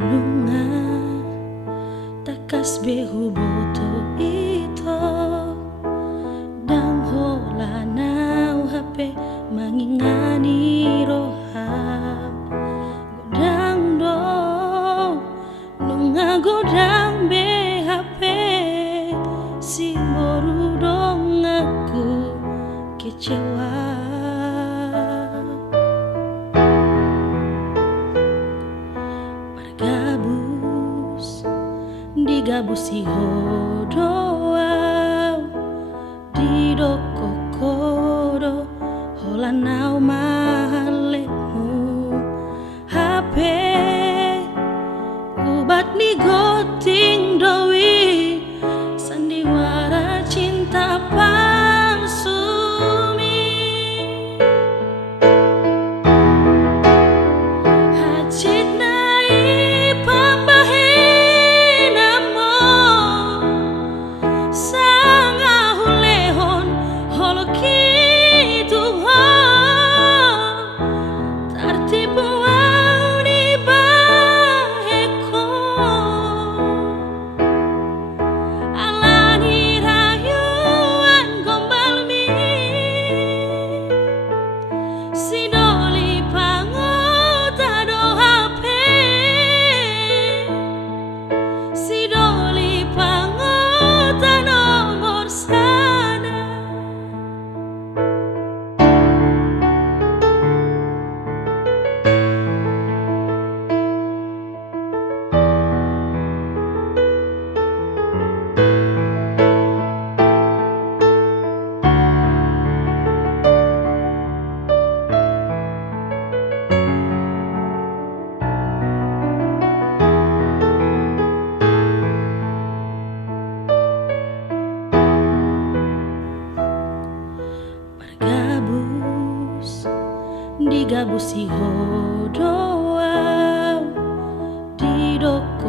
nunga takas behu boto ito dang hola nau hape mangingani roham godang do nunga godang be hape si boru dong aku kecewa. Digabusi hodoau di doko kodo hola nau mahalemu hape ubat ni goting dowi sandiwara cinta palsumi hacit nai pambahe digabusi hodoau di doko